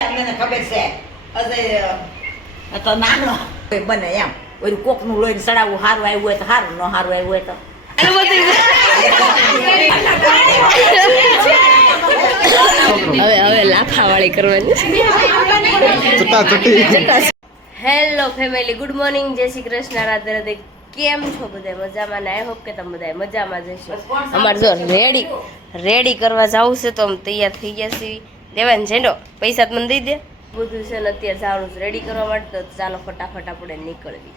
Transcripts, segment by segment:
મને ખબર છે અજય તો નાનો બને એમ ઓલું કોકનું લોહીને સડાવવું સારું આવ્યું હોય તો સારું, ન સારું આવ્યું હોય તો હવે લાફા વાળી કરવાની. હેલો ફેમિલી, ગુડ મોર્નિંગ, જય શ્રી કૃષ્ણ, રાધે રાધે. કેમ છો બધા? મજામાં ને? આઈ હોપ કે તમે બધા મજામાં જશો. અમારે જો રેડી કરવા જવું છે તો અમે તૈયાર થઈ ગયા છીએ. દેવાન ઝેંડો પૈસા મને દઈ દે. બધું છે ને અત્યારે જવાનું છે રેડી કરવા માટે, તો ચાલો ફટાફટ આપણે નીકળવી.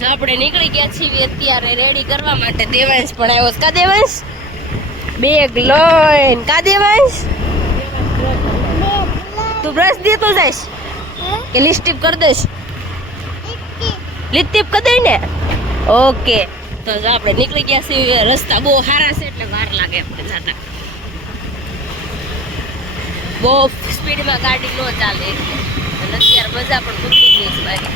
જો આપણે નીકળી ગયા છીએ અત્યારે રેડી કરવા માટે. દેવાંશ પણ આવ્યો છે. કા દેવાંશ? બેગ લઈને. કા દેવાંશ? તું બ્રશ દેતો જઈશ કે લિપસ્ટિક કરી દઈશ? લિપસ્ટિક કરી દઈ ને. ઓકે, તો જો આપણે નીકળી ગયા છીએ. રસ્તા બહુ સારા છે એટલે વાર લાગે આપણે જતા. બહુ સ્પીડમાં ગાડી ન ચાલે અને અત્યારે મજા પણ પકડી ગઈ છે ભાઈ.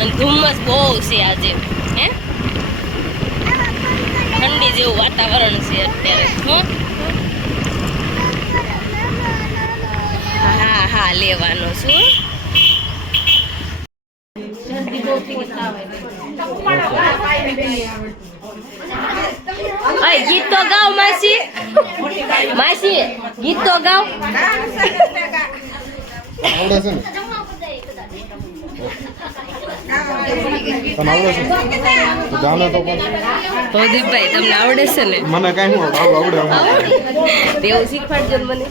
અને ધુમ્મસ બહુ છે આજે. હે, ઠંડી જેવું વાતાવરણ છે અત્યારે. હા હા, લેવાનો છું. ગીત તો ગાવ માસી. માસી ગીત તો ગાવ. પ્રદીપભાઈ તમને આવડે છે ને? મને કઈ આવડે. એવું શીખવાડજો ને મને.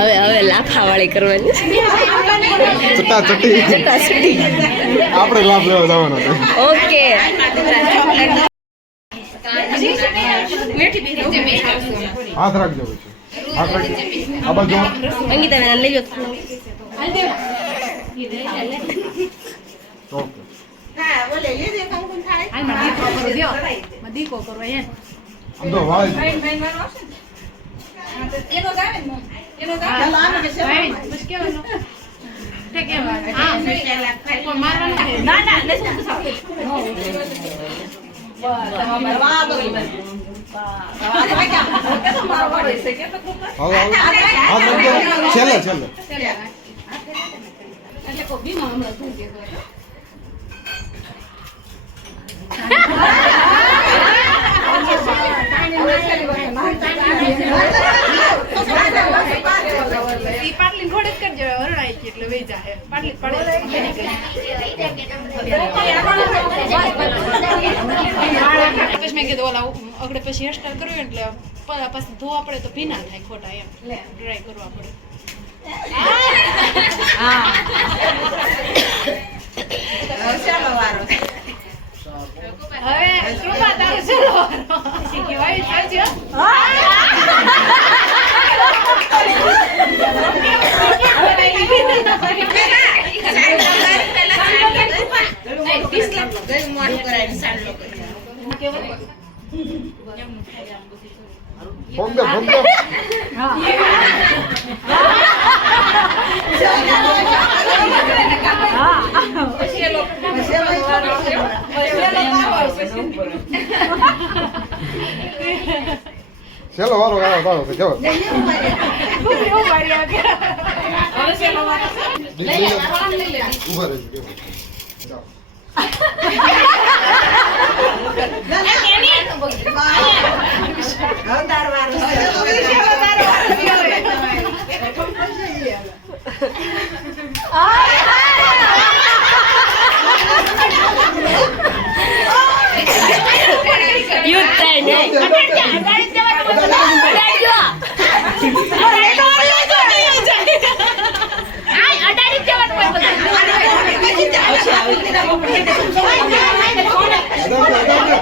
હવે લાફા વાળી કરવાની. આપણે લાભ લેવા જવાનો છે. ઓકે, હાથ રાખજો. હાથ રાખજો. આ બાજુ અંકિતા લઈ લો. ઓકે. આમ તો વાળ છેલ્લે પાટલી થોડી જ કરજો, હરડાઈ એટલે વહી જાય. પાટલી પડે પછી મેં કીધું ઓલા અગડે પછી હેરસ્ટાઈલ કરવી એટલે પછી ધોવા પડે તો ભીના થાય ખોટા, એમ ડ્રાય કરવા પડે. હવે શું વાત આવે છે? શીખવાય છે. ચલો વારો વારો છે. કેવો ઉભા રહેજો. યુદ્ધ થાય ને. અડાડજો.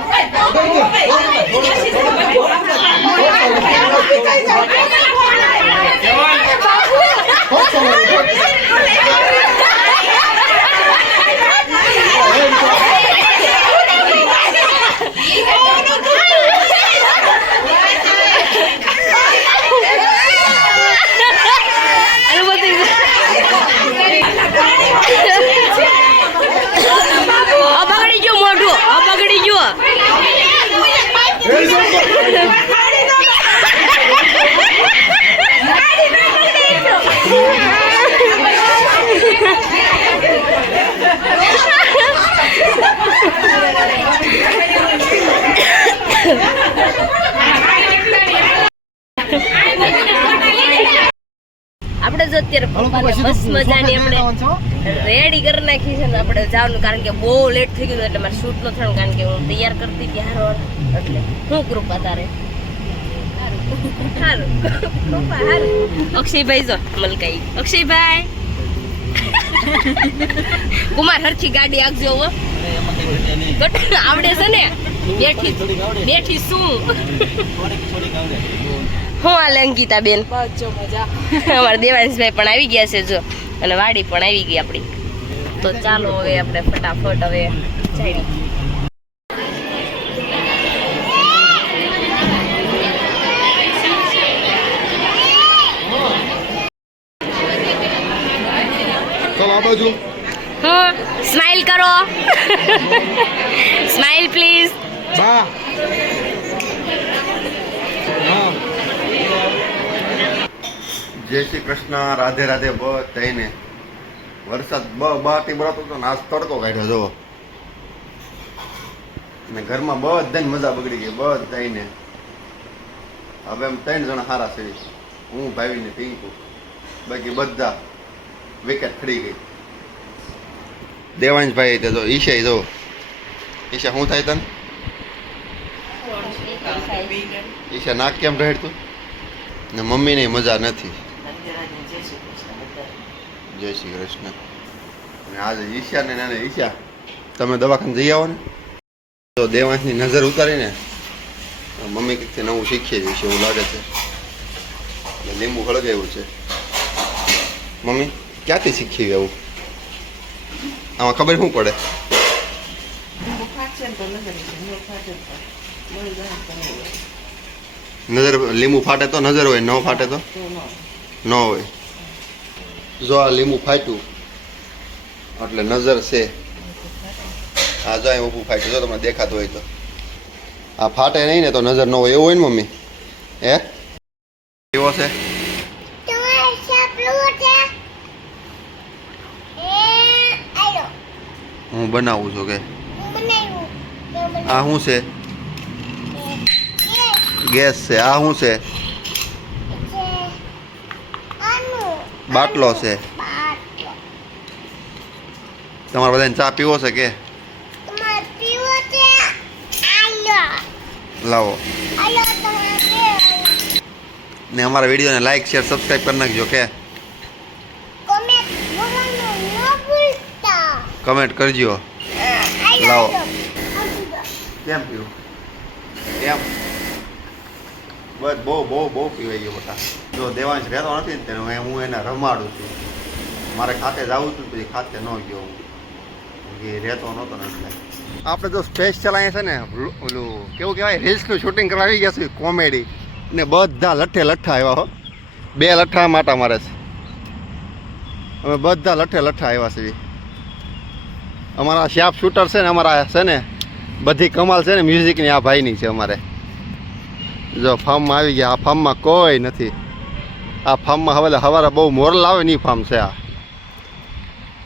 અત્યારે પપ્પાને મસ્ત મજાની આપણે રેડી કરી નાખી છે ને આપણે જવાનું, કારણ કે બહુ લેટ થઈ ગયું એટલે મારે શૂટ નો થયું, કારણ કે હું તૈયાર કરતી હતી હારો એટલે હું કૃપા તારે હારું કૃપા હારું. અક્ષયભાઈ જો મલકાઈ અક્ષયભાઈ કુમાર હરખી ગાડી આગજો હો, આવડે છે ને બેઠી શું હું હાલે અંકિતા બેન? અમારા દેવાંશભાઈ પણ આવી ગયા છે જો, અને વાડી પણ આવી ગઈ આપણી. તો ચાલો હવે આપણે ફટાફટ હવે જઈએ. ચાલો આ બાજુ. હા સ્માઈલ કરો સ્માઈલ પ્લીઝ. બા હા. જય શ્રી કૃષ્ણ, રાધે રાધે. બધાને વરસાદ બહારથી બરાતો હતો ને આજ તડકો કાઢ્યો જો, ને ઘરમાં બધાને મજા બગડી ગઈ બધાને. હવે એમ 3 જણા હારા છે, હું ભાઈ ને પિંકુ, બાકી બધા વિકેટ ખડી ગઈ. દેવાંશભાઈ તે જો ઈશા જો, ઈશા શું થાય તને? ઈશા નાક કેમ રહેતું ને મમ્મીને મજા નથી. જય શ્રી કૃષ્ણ. અને આજે ઈશા ને નાને ઈશા તમે દવાખાને જઈ આવો ને. તો દેવાંશની નજર ઉતારીને મમ્મી કંઈક નવું શીખીએ છે એવું લાગે છે. લીંબુ હળગાવ્યું છે. મમ્મી ક્યાંથી શીખી એવું? આમાં ખબર શું પડે? નજર લીંબુ ફાટે તો નજર હોય, ન ફાટે તો ન હોય. જો આ લીંબુ ફાટ્યું એટલે નજર છે. આ જો અહીં ઊભું ફાટ્યું, જો તમને દેખાતું હોય તો. આ ફાટે નહીં ને તો નજર ન હોય, એવું હોય ને મમ્મી? હે એવો છે? હું બનાવું છું કે આ શું છે? ગેસ છે. આ શું છે? બાટલો છે. તમારે બધાને ચા પીવો છે કે? લાવો ને અમારા વિડીયોને લાઈક શેર સબસ્ક્રાઈબ કરી નાખજો કે કમેન્ટ કરજો. લાવો કેમ પીવું? એમ બસ બહુ પીવાઈ ગયો બધા. જો દેવાંશ રહેતો નથી ને તેને હું એને રમાડું છું. મારે ખાતે જવું હતું પછી ખાતે ન ગયો હું, કે રહેતો નહોતો ને એટલે. આપણે જો સ્પેશિયલ અહીંયા છે ને ઓલું કેવું કહેવાય રીલ્સનું શૂટિંગ કરવા આવી ગયા છે કોમેડી, ને બધા લઠ્ઠા આવ્યા હો. 2 લઠ્ઠા માટા મારે છે. અમે બધા લઠ્ઠા આવ્યા છીએ. અમારા શાર્પ શૂટર છે ને, અમારા છે ને બધી કમાલ છે ને મ્યુઝિકની આ ભાઈની છે અમારે. જો ફાર્મમાં આવી ગયા. આ ફાર્મમાં કોઈ નથી. આ ફાર્મમાં હવે સવારે બહુ મોરલ આવે ને એ ફાર્મ છે આ.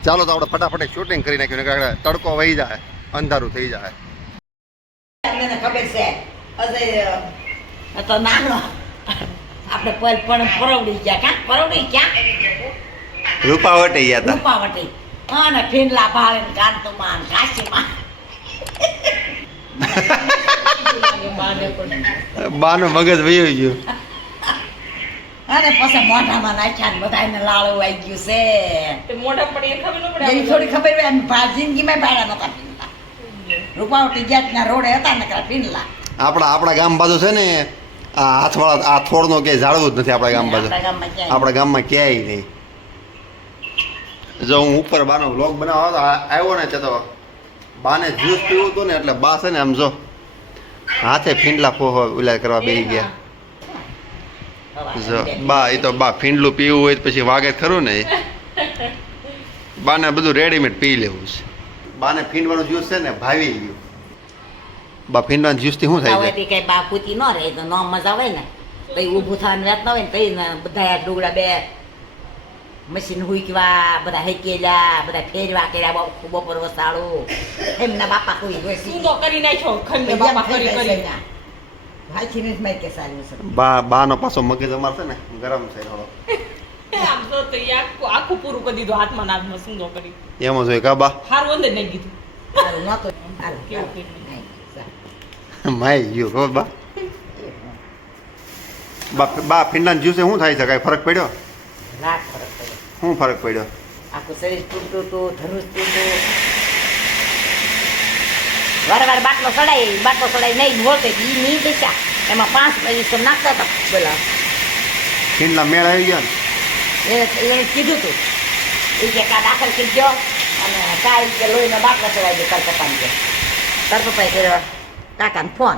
ચાલો તો આપણે ફટાફટ શૂટિંગ કરી નાખ્યું, કારણ કે તડકો વહી જાય, અંધારું થઈ જાય. મને ખબર છે અજય તો નાનો આપણે પણ પરવડી ગયા. કાં પરવડી ક્યાં? રૂપાવટે ગયા હતા. રૂપાવટી અને ફીંડલા ભાવે ને કાંતુમાં ને કાશીમાં. બાનું મગજ વહી ગયું. અને પછી મોઢામાં નાખ્યા ને બધાને લાળું આવી ગયું છે. મોઢા પણ એ ખબર ન પડે. એની થોડી ખબર હોય. અમે જિંદગીમાં ભાડા નતા ફીંડલા. રૂપાવટી ગયા રોડે હતા નકરા ફીંડલા. આપણા ગામ બાજુ છે ને આ હાથવાળા આ થોડનો ક્યાંય ઝાડવું જ નથી આપણા ગામ બાજુ. આપણા ગામમાં ક્યાંય નહીં. જો હું ઉપર બાનો વ્લોગ બનાવવા આવ્યો ને તો બાને જ્યુસ પીવું હતું ને એટલે બા છે ને આમ જો હાથે ફીંડલા ઉલા કરવા બેસી ગયા. જો બા એ તો બા ફીંડલું પીવું હોય તો પછી વાગે ખરું ને. બાને બધું રેડીમેડ પી લેવું છે. બાને ફીંડવાનું જ્યુસ છે ને ભાવી ગયું. બા ફીંડવાનું જ્યુસથી શું થાય છે? કઈ બાપુતી ન રહે તો ન મજા આવે ને. કઈ ઊભું થવાનું વાત ન હોય ને કઈ બધા ડુગડા બે મશીન હુકવા, બધા હેકેલા, બધા ફેરવા કર્યા બપોર વસાળું. એમના બાપા કોઈ હોય શું કરી નાખ્યો ખંડે બાપા કરી કરી. ભાઈથી ને મારી કે સારી છે. બાનો પાછો મગજ અમાર છે ને ગરમ છે થોડો. આમ તો તો ઈ આખું પૂરું કરી દીધું હાથમાં નાથમાં સુંદર કરી એમ જ હોય કાબા હારું અંદર નહીં કીધું હારું, નહોતો. હારું, કેવું હારું. કર્યું? નહીં, સારું. માઈ ગયો ખબર બા ફીંડાના જ્યુસે શું થાય છે કાંઈ ફરક પડ્યો લાખ ફરક પડ્યો. શું ફરક પડ્યો આખું શરીર તૂટતું હતું, ધનુષ તૂટતું. વારવાર બાટલો સડાય નહીં બોલતે ઈ નહીં દેખ્યા એમાં 5 તો નાખતા હતા બોલા ફીંડલા મેળ આવી ગયા ને એને કીધું તું એ કે કા દાખલ કરી દો અને કાંઈ કે લોહીનો બાટલો ચડાવી દો તાર પપ્પાને કે તાર પપ્પાએ કર્યો કાકાને ફોન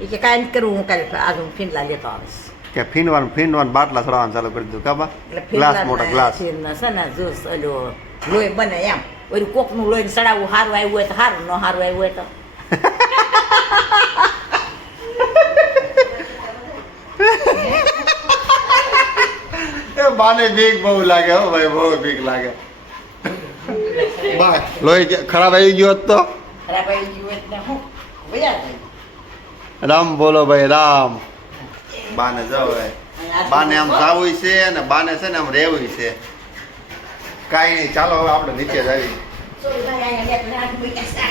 એ કે કાંઈ નથી કરવું હું કાલે આજ હું ફીંડલા લેતો આવીશ કે ફીંડવાનું બાટલા ચડાવવાનું ચાલુ કરી દીધું કાબા એટલે ગ્લાસ મોટા ગ્લાસ ફીંડલા છે ને જ્યુસ ઓલું લોહી બને એમ ઓલું કોકનું લોહી ચડાવવું સારું આવ્યું હોય તો સારું ન સારું આવ્યું હોય તો એ બાને બીક બહુ લાગે હો ભાઈ બહુ બીક લાગે બા લોહી ખરાબ આવી ગયો હોત તો ખરાબ આવી ગયું હોય એટલે હું વયા જાય. રામ બોલો ભાઈ રામ બાને જાવ હવે બાને આમ જાવું છે અને બાને છે ને આમ રહેવું છે કાંઈ નહીં ચાલો હવે આપણે નીચે જ આવી સોરીભાઈ અહીંયા હાથ મૂક્યા છે.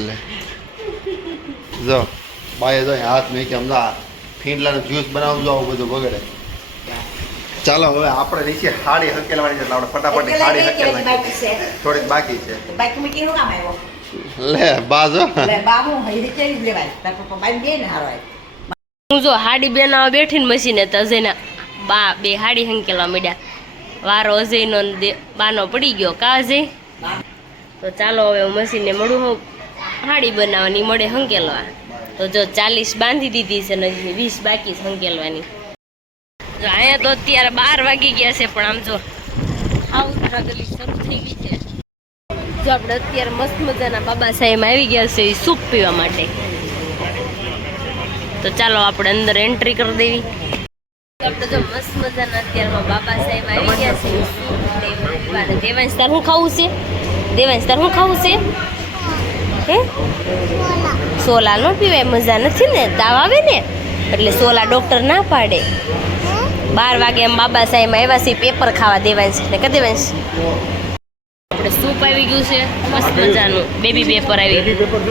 લે જો બાએ જો અહીં હાથ મૂકી આમ જા ફીંડલાનું જ્યુસ બનાવવું જો આવું બધું બગડે ચાલો હવે આપણે નીચે હાડી હકેલવાની છે એટલે આપણે ફટાફટ હાડી હકેલવાની બાકી છે થોડીક બાકી છે બાકી મૂકી નું કામ આવ્યો લે બા જો એટલે બાબુ હૈરી ચડી લેવાય તાર પપ્પા બાઈ દે ને હારો હું જો હાડી બેનાવા બેઠીને મશીને તો અજયના બા બે હાડી હંકેલવા માંડ્યા વારો અજયનો ને બાનો પડી ગયો કા અજય તો ચાલો હવે હું મશીનને મળું હું હાડી બનાવવાની મળે હંકેલવા તો જો 40 બાંધી દીધી છે ને હજી 20 બાકી છે હંકેલવાની જો અહીંયા તો અત્યારે 12 વાગી ગયા છે પણ આમ જો આવું ગલી શરૂ થઈ ગઈ છે જો આપણે અત્યારે મસ્ત મજાના બાબા સાહેબ આવી ગયા છે સૂપ પીવા માટે તો ચાલો આપણે અંદર એન્ટ્રી કરી દેવી આપણે જો મસ્ત મજાના અત્યારમાં બાબા સાહેબ આવી ગયા છે દેવાંશ તાર શું ખાવું છે દેવાંશ તાર શું ખાવું છે હે સોલા નો પીવાય મજા નથી ને તાવ આવે ને એટલે સોલા ડોક્ટર ના પાડે 12 વાગે એમ બાબા સાહેબ આવ્યા છે પેપર ખાવા દેવાંશ ને કે દેવાંશ આપણે સૂપ આવી ગયું છે મસ્ત મજાનું બેબી પેપર આવી ગયું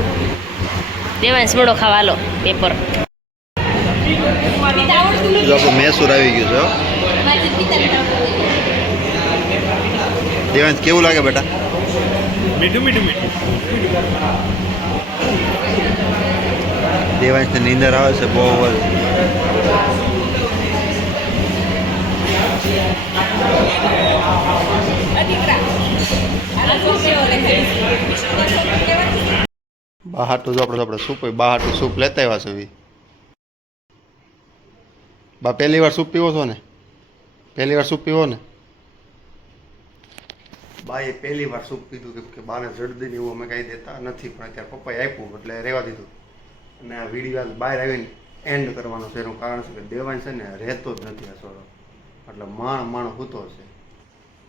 દેવાંશ મોડો ખાવા લો પેપર જો આપણું મૈસૂર આવી ગયું છે હો. દેવાંશ કેવું લાગે બેટા દેવાંશને નીંદર આવે છે બહુ જ બહાટું જો આપણે સૂપ હોય બહાટું સૂપ લેતા આવ્યા છે બા પહેલી વાર સૂપ પીવો છો ને પહેલી વાર સૂપ પીવો ને બાએ પહેલી વાર સૂપ પીધું કેમ કે બાને જડદીને એવું અમે કાંઈ દેતા નથી પણ અત્યારે પપ્પાએ આપ્યું એટલે રહેવા દીધું અને આ વિડીયો બહાર આવીને એન્ડ કરવાનો છે એનું કારણ છે કે દેવાંશ છે ને રહેતો જ નથી આ સોરો એટલે માણ હૂતો છે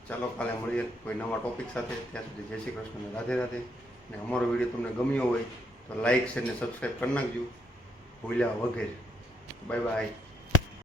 ચાલો કાલે મળીએ કોઈ નવા ટોપિક સાથે ત્યાં સુધી જય શ્રી કૃષ્ણ રાધે રાધે ને અમારો વિડીયો તમને ગમ્યો હોય તો લાઇક શેર ને સબસ્ક્રાઈબ કરી નાખજો ભૂલ્યા વગેરે બાય બાય